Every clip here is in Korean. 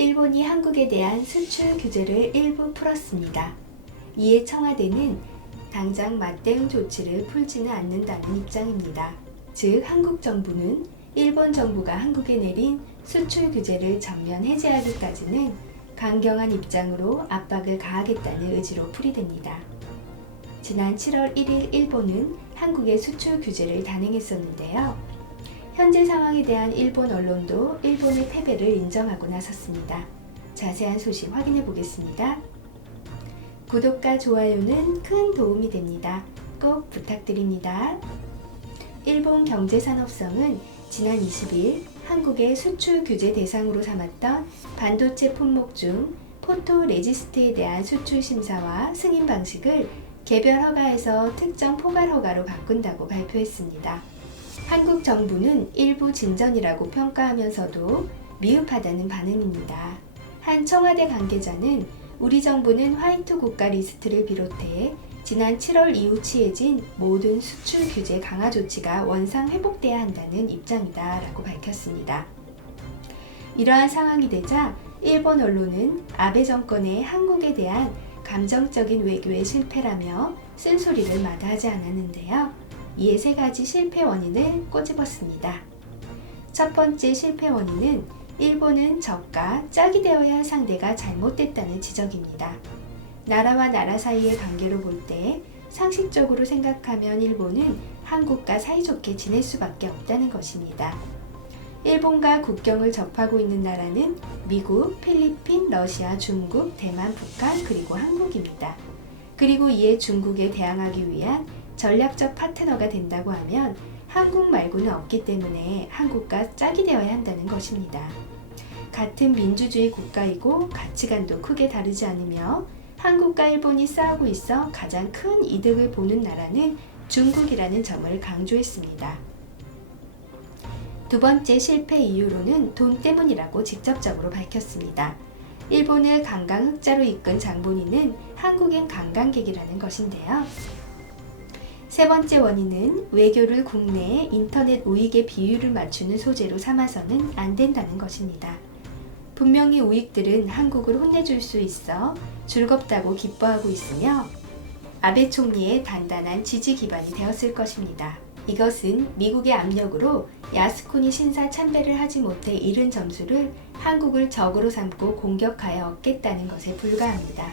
일본이 한국에 대한 수출 규제를 일부 풀었습니다. 이에 청와대는 당장 맞대응 조치를 풀지는 않는다는 입장입니다. 즉, 한국 정부는 일본 정부가 한국에 내린 수출 규제를 전면 해제하기까지는 강경한 입장으로 압박을 가하겠다는 의지로 풀이됩니다. 지난 7월 1일 일본은 한국의 수출 규제를 단행했었는데요. 현재 상황에 대한 일본 언론도 일본의 패배를 인정하고 나섰습니다. 자세한 소식 확인해 보겠습니다. 구독과 좋아요는 큰 도움이 됩니다. 꼭 부탁드립니다. 일본 경제산업성은 지난 20일 한국의 수출 규제 대상으로 삼았던 반도체 품목 중 포토레지스트에 대한 수출 심사와 승인 방식을 개별 허가에서 특정 포괄 허가로 바꾼다고 발표했습니다. 한국 정부는 일부 진전이라고 평가하면서도 미흡하다는 반응입니다. 한 청와대 관계자는 우리 정부는 화이트 국가 리스트를 비롯해 지난 7월 이후 취해진 모든 수출 규제 강화 조치가 원상 회복돼야 한다는 입장이다 라고 밝혔습니다. 이러한 상황이 되자 일본 언론은 아베 정권의 한국에 대한 감정적인 외교의 실패라며 쓴소리를 마다하지 않았는데요. 이에 세 가지 실패 원인을 꼬집었습니다. 첫 번째 실패 원인은 일본은 적과 짝이 되어야 할 상대가 잘못됐다는 지적입니다. 나라와 나라 사이의 관계로 볼 때 상식적으로 생각하면 일본은 한국과 사이좋게 지낼 수밖에 없다는 것입니다. 일본과 국경을 접하고 있는 나라는 미국, 필리핀, 러시아, 중국, 대만, 북한, 그리고 한국입니다. 그리고 이에 중국에 대항하기 위한 전략적 파트너가 된다고 하면 한국 말고는 없기 때문에 한국과 짝이 되어야 한다는 것입니다. 같은 민주주의 국가이고 가치관도 크게 다르지 않으며 한국과 일본이 싸우고 있어 가장 큰 이득을 보는 나라는 중국이라는 점을 강조했습니다. 두 번째 실패 이유로는 돈 때문이라고 직접적으로 밝혔습니다. 일본을 관광 흑자로 이끈 장본인은 한국인 관광객이라는 것인데요. 세 번째 원인은 외교를 국내의 인터넷 우익의 비율을 맞추는 소재로 삼아서는 안 된다는 것입니다. 분명히 우익들은 한국을 혼내줄 수 있어 즐겁다고 기뻐하고 있으며 아베 총리의 단단한 지지 기반이 되었을 것입니다. 이것은 미국의 압력으로 야스쿠니 신사 참배를 하지 못해 잃은 점수를 한국을 적으로 삼고 공격하여 얻겠다는 것에 불과합니다.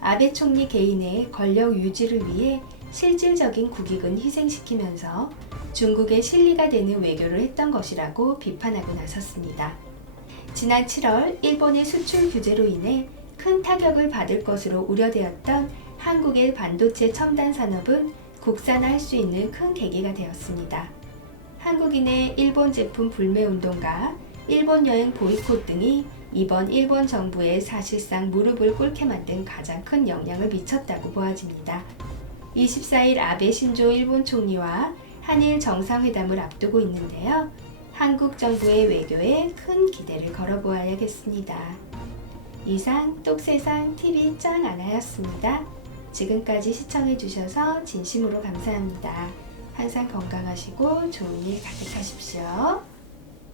아베 총리 개인의 권력 유지를 위해 실질적인 국익은 희생시키면서 중국의 실리가 되는 외교를 했던 것이라고 비판하고 나섰습니다. 지난 7월 일본의 수출 규제로 인해 큰 타격을 받을 것으로 우려되었던 한국의 반도체 첨단 산업은 국산화할 수 있는 큰 계기가 되었습니다. 한국인의 일본 제품 불매 운동과 일본 여행 보이콧 등이 이번 일본 정부에 사실상 무릎을 꿇게 만든 가장 큰 영향을 미쳤다고 보아집니다. 24일 아베 신조 일본 총리와 한일 정상회담을 앞두고 있는데요. 한국 정부의 외교에 큰 기대를 걸어보아야겠습니다. 이상 똑세상 TV 짱아나였습니다. 지금까지 시청해주셔서 진심으로 감사합니다. 항상 건강하시고 좋은 일 가득하십시오.